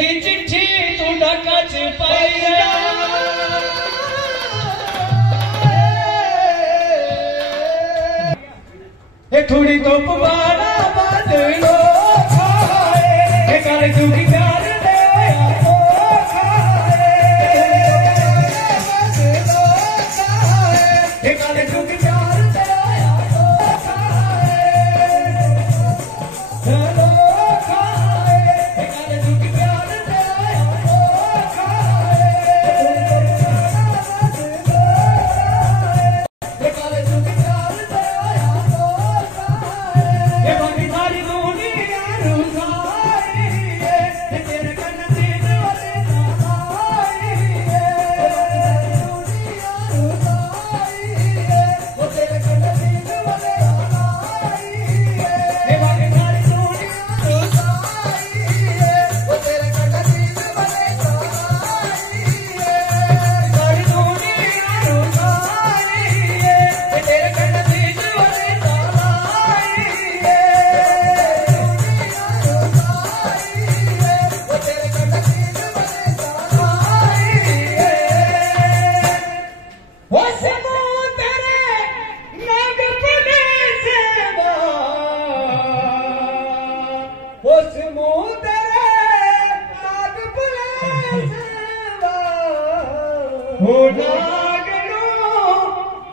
लिखी चिट्ठी तू ढाका च पाइया थोड़ी तो पुबारा बादलो खाए कर दुखी प्यार दे खाए कर दुखी प्यार दे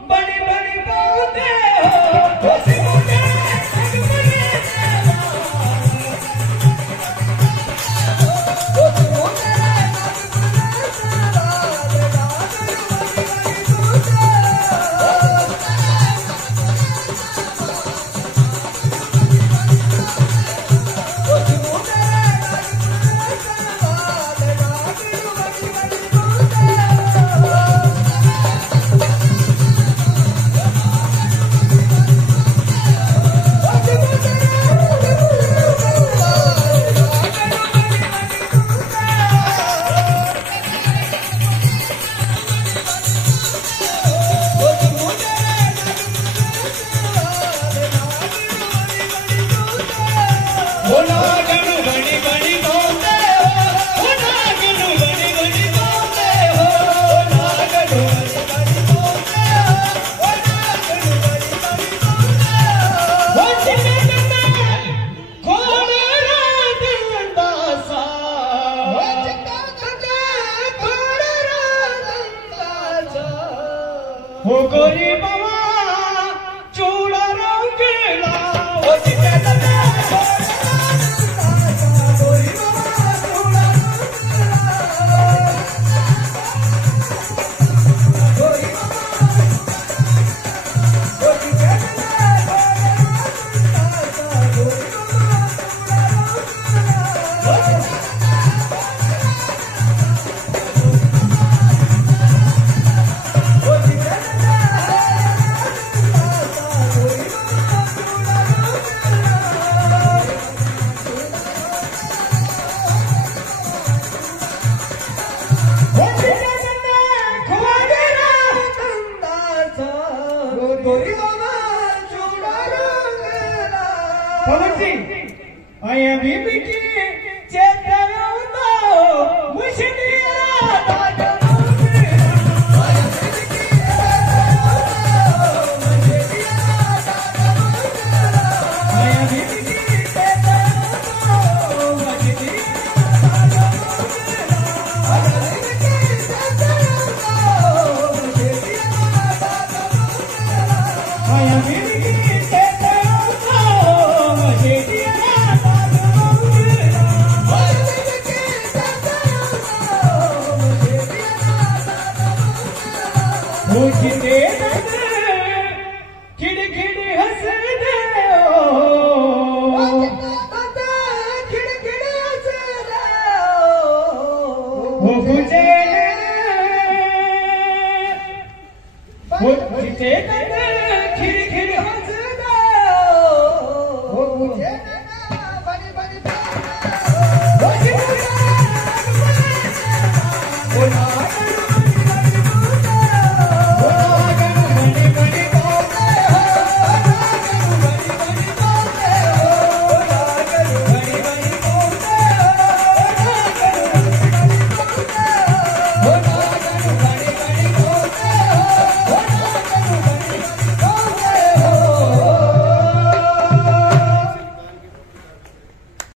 बड़ी बड़ी पौधे हो गोरी बाबा चूड़ा रंगला हो चिकना गोरी बाबा चूड़ा रंगला गोरी बाबा हो चिकना गोरी पवन सिंह आया बीबी की चेता दो मुश्किल दादा आया बीबी की आया बीबी की चेता दो मुश्किल आया बीबी की चेता दो मुश्किल आया बीबी की मुझे खिड़खिड़ हंस दे खिड़खिड़ हंस दे वो मुझे खिड़खिड़ हंस दे वो मुझे बड़ी बड़ी वो